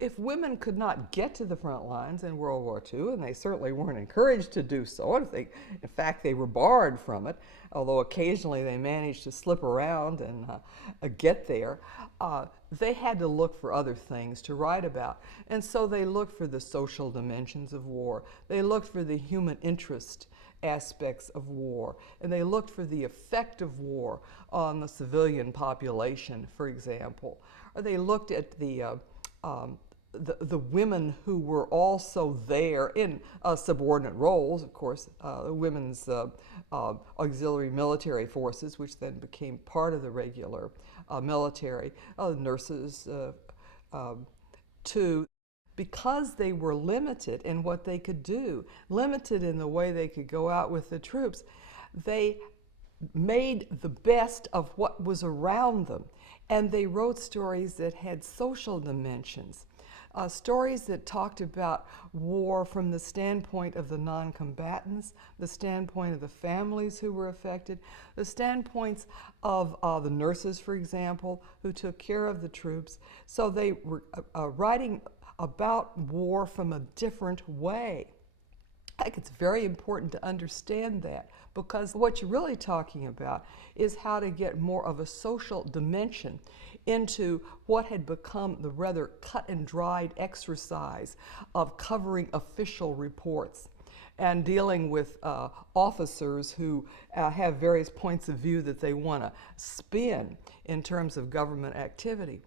if women could not get to the front lines in World War II, and they certainly weren't encouraged to do so, in fact, they were barred from it, although occasionally they managed to slip around and get there, they had to look for other things to write about. And so they looked for the social dimensions of war. They looked for the human interest aspects of war, and they looked for the effect of war on the civilian population, for example. Or they looked at the women who were also there in subordinate roles, of course, the women's auxiliary military forces, which then became part of the regular military, nurses too. Because they were limited in what they could do, limited in the way they could go out with the troops, they made the best of what was around them. And they wrote stories that had social dimensions, stories that talked about war from the standpoint of the non-combatants, the standpoint of the families who were affected, the standpoints of the nurses, for example, who took care of the troops. So they were writing about war from a different way. I think it's very important to understand that, because what you're really talking about is how to get more of a social dimension into what had become the rather cut and dried exercise of covering official reports and dealing with officers who have various points of view that they want to spin in terms of government activity.